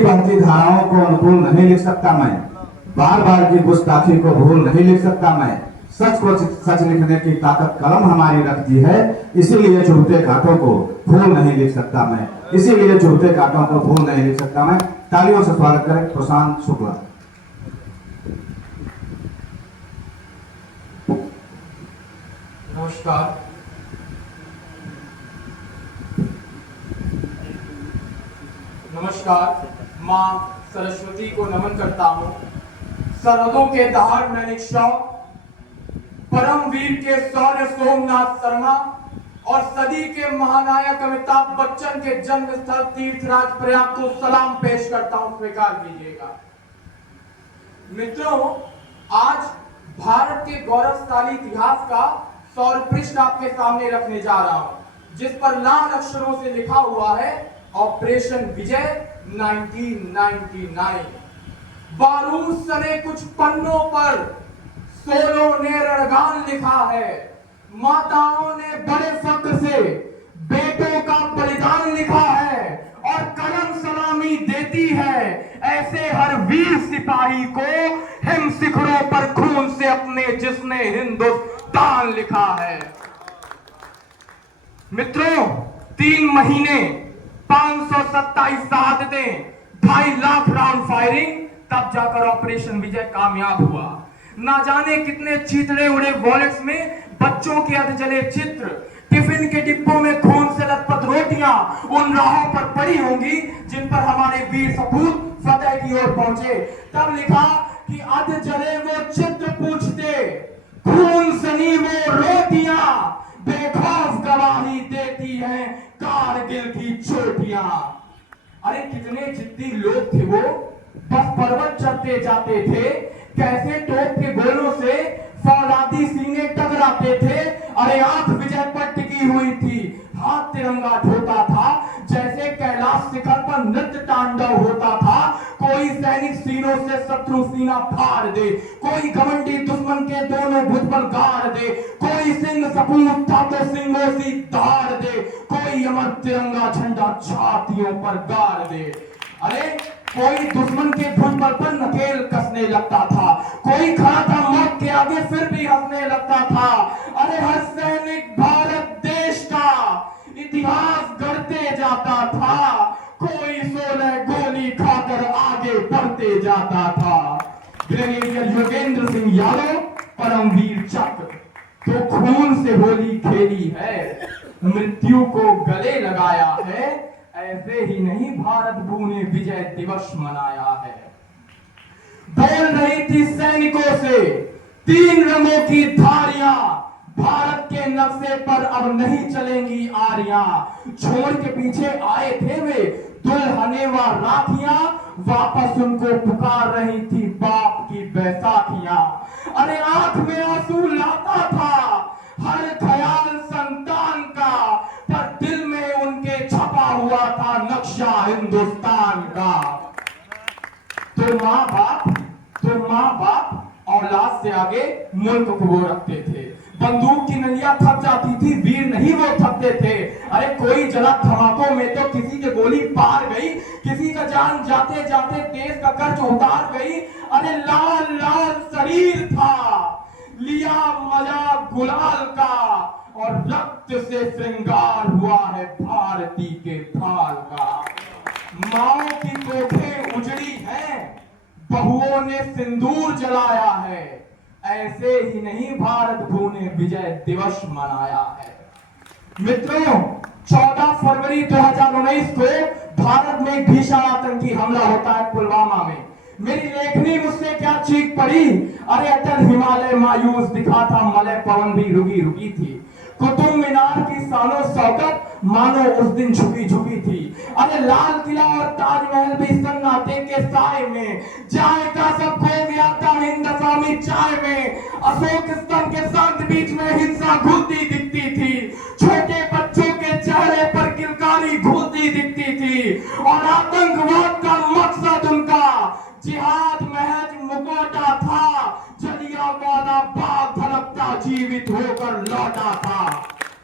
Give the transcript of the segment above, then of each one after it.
बहती धाराओं को अनुकूल नहीं लिख सकता मैं, बार बार की गुस्ताखी को भूल नहीं लिख सकता मैं। सच को सच लिखने की ताकत कलम हमारी रखती है, इसीलिए चुभते कांटों को फूल नहीं लिख सकता मैं, इसीलिए चुभते कांटों को फूल नहीं लिख सकता मैं। तालियों से स्वागत करें प्रशांत शुक्ला। नमस्कार। नमस्कार, माँ सरस्वती को नमन करता हूँ। सरहदों के दहाड़ नैनिक शौक, परमवीर के शौर्य सोमनाथ शर्मा और सदी के महानायक अमिताभ बच्चन के जन्म स्थल तीर्थराज प्रयाग को सलाम पेश करता हूँ, स्वीकार कीजिएगा। मित्रों, आज भारत के गौरवशाली इतिहास का सौर पृष्ठ आपके सामने रखने जा रहा हूँ, जिस पर लाल अक्षरों से लिखा हुआ है ऑपरेशन विजय 1999। बारूद सने कुछ पन्नों पर सोलों ने रणगान लिखा है, माताओं ने बड़े फख्र से बेटों का बलिदान लिखा है और कलम सलामी देती है ऐसे हर वीर सिपाही को हिम शिखरों पर खून से अपने जिसने हिंदुस्तान लिखा है। मित्रों, 3 महीने 527 शहादतें, 2.5 लाख राउंड फायरिंग, तब जाकर ऑपरेशन विजय कामयाब हुआ। ना जाने कितने चीतड़े उड़े वॉलेट्स में बच्चों के अधजले चित्र, टिफिन के डिब्बों में खून से लथपथ रोटियां उन राहों पर पड़ी होंगी जिन पर हमारे वीर सपूत फतेह की ओर पहुंचे। तब लिखा कि अधजले वो चित्र पूछते, खून सनी वो रोटियां, बेखौफ गवाही देती हैं कारगिल की चोटियां। अरे कितने जिद्दी लोग थे वो, बस पर्वत चढ़ते जाते थे, कैसे तोप के गोलों से फौलादी सीने टकराते थे। अरे आंख विजय पर टिकी हुई थी, हाथ तिरंगा ढोता था, जैसे कैलाश शिखर पर नृत्य तांडव होता था। कोई सैनिक सीनों से शत्रु सीना फाड़ दे, कोई घमंडी दुश्मन के दोनों भुज पर गाड़ दे, कोई सिंह सपूत था तो सिंगों सी धाड़ दे, कोई अमर तिरंगा झंडा छातियों पर गाड़ दे। अरे कोई दुश्मन के भुज पर नकेल कसने लगता था, कोई खड़ा था मौत के आगे फिर भी हंसने लगता था। अरे हर सैनिक भारत देश का इतिहास गढ़ते जाता था, कोई 16 गोली खाकर आगे बढ़ते जाता था। ब्रिगेडियर योगेंद्र सिंह यादव, परमवीर चक्र, तो खून से होली खेली है, मृत्यु को गले लगाया है, ऐसे ही नहीं भारत भू ने विजय दिवस मनाया है। बोल रही थी सैनिकों से 3 रंगों की धारियां, भारत के नक्शे पर अब नहीं चलेंगी आरियां। छोड़ के पीछे आए थे वे दुल्हने व राखियां, वापस उनको पुकार रही थी बाप की बैसाखियां। अरे आंख में आंसू लाता था हर ख्याल संतान का, पर दिल में उनके छपा हुआ था नक्शा हिंदुस्तान का। तो माँ बाप औलाद से आगे मुल्क को वो रखते थे। बंदूक की नलियां थक जाती थी, वीर नहीं वो थकते थे। अरे कोई जला धमाकों में तो किसी की गोली पार गई, किसी का जान जाते जाते देश का कर्ज उतार गई। अरे लाल लाल शरीर था, लिया मजा गुलाल का, और रक्त से श्रृंगार हुआ है भारती के भाल का। माओ की कोखें उजड़ी हैं, बहुओं ने सिंदूर जलाया है, ऐसे ही नहीं भारत भू ने विजय दिवस मनाया है। मित्रों, 14 फरवरी 2019 को भारत में एक भीषण आतंकी हमला होता है पुलवामा में। मेरी लेखनी मुझसे क्या चीख पड़ी, अरे अटल हिमालय मायूस दिखा था, मलय पवन भी रुकी रुकी थी। कुतुब मीनार की शानो शौकत मानो उस दिन झुकी झुकी थी। अरे लाल किला और ताजमहल भी सन्नाटे के साए में, जायका सब खो गया था हिंदुस्तानी चाय में। अशोक स्तंभ के शांत बीच में हिंसा घुलती दिखती थी, छोटे बच्चों के चेहरे पर किलकारी घुलती दिखती थी, और आतंकवाद का मकसद उनका जिहाद महज मुखौटा था। जलियांवाला बाग धड़कता जीवित होकर लौटा था।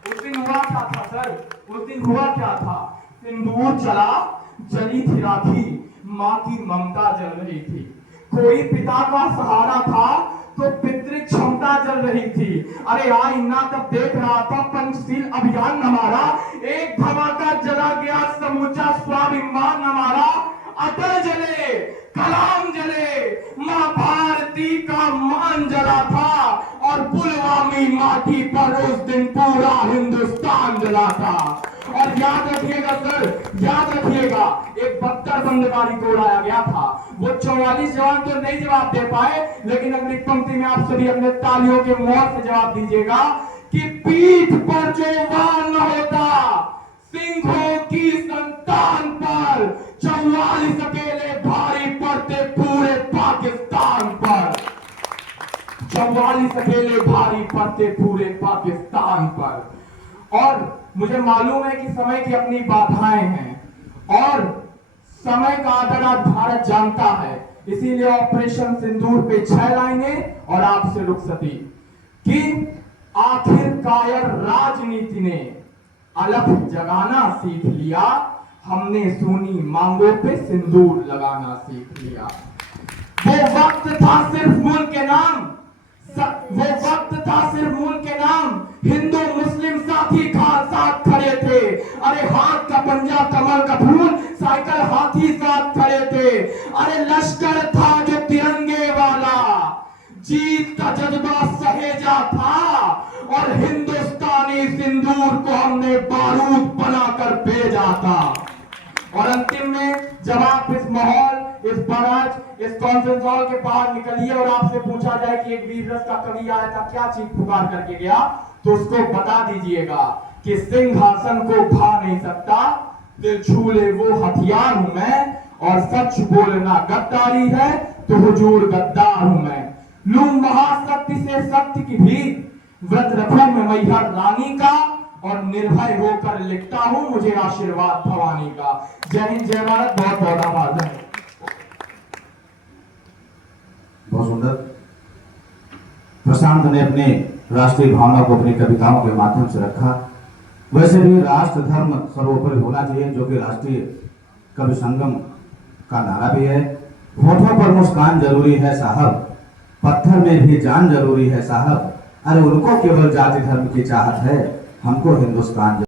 उस दिन हुआ क्या था सर, उस दिन हुआ क्या था? सिंदूर जला, जली थी राखी, माँ की ममता जल रही थी, कोई पिता का सहारा था तो पितृ क्षमता जल रही थी। अरे आईना तब देख रहा था पंचशील अभियान हमारा, एक धमाका जला गया समूचा स्वाभिमान हमारा। अटल जले, कलाम जले, मां भारती का मान जला था और पुलवामी माटी पर उस दिन पूरा हिंदुस्तान जला था। और याद रखिएगा सर, याद रखिएगा, एक 72 बंदगाड़ी को उड़ाया गया था। वो 44 जवान तो नहीं जवाब दे पाए, लेकिन अगली पंक्ति में आप सभी अपने तालियों के मोहर से जवाब दीजिएगा कि पीठ पर जो वार न होता, सिंहों की संतान पर 44 अकेले भारी पड़ते पूरे पाकिस्तान पर। 44 अकेले भारी पड़ते पूरे पाकिस्तान पर। और मुझे मालूम है कि समय की अपनी बाधाएं हैं और समय का आदर आज भारत जानता है, इसीलिए ऑपरेशन सिंदूर पे 6 लाइनें और आपसे रुखसती कि आखिर कायर राजनीति ने अलख जगाना सीख लिया, हमने सोनी मांगों पे सिंदूर लगाना सीख लिया। वो वक्त था सिर्फ मुल्क के नाम, वो वक्त था सिर्फ मुल्क के नाम, हिंदू मुस्लिम साथी साथ खड़े थे। अरे हाथ का पंजा कमल का फूल, साइकिल हाथी साथ खड़े थे। अरे लश्कर था जो तिरंगे वाला, जीत का जज्बा सहेजा था और हिंदुस्तानी सिंदूर को हमने बारूद बनाकर भेजा था। और अंतिम में जब आप इस माहौल, इस बराज, इस कॉन्फ्रेंस हॉल के बाहर निकलिए और आपसे पूछा जाए कि एक वीर रस का कवि आया था, क्या चीख पुकार करके गया, तो उसको बता दीजिएगा कि सिंहासन को भा नहीं सकता, दिल छूले वो हथियार हूं मैं, और सच बोलना गद्दारी है तो हुजूर गद्दार हूं मैं। लूं महाशक्ति से शक्ति की भी, व्रत रखूं मैं मैहर रानी का, और निर्भय होकर लिखता हूं मुझे आशीर्वाद भवानी का। जय हिंद, जय भारत, बहुत बहुत आभार। बहुत सुंदर। प्रशांत ने अपने राष्ट्रीय भावना को अपनी कविताओं के माध्यम से रखा। वैसे भी राष्ट्र धर्म सर्वोपरि होना चाहिए, जो कि राष्ट्रीय कवि संगम का नारा भी है। होठों पर मुस्कान जरूरी है साहब, पत्थर में भी जान जरूरी है साहब। अरे उनको केवल जाति धर्म की चाहत है, हमको हिंदुस्तान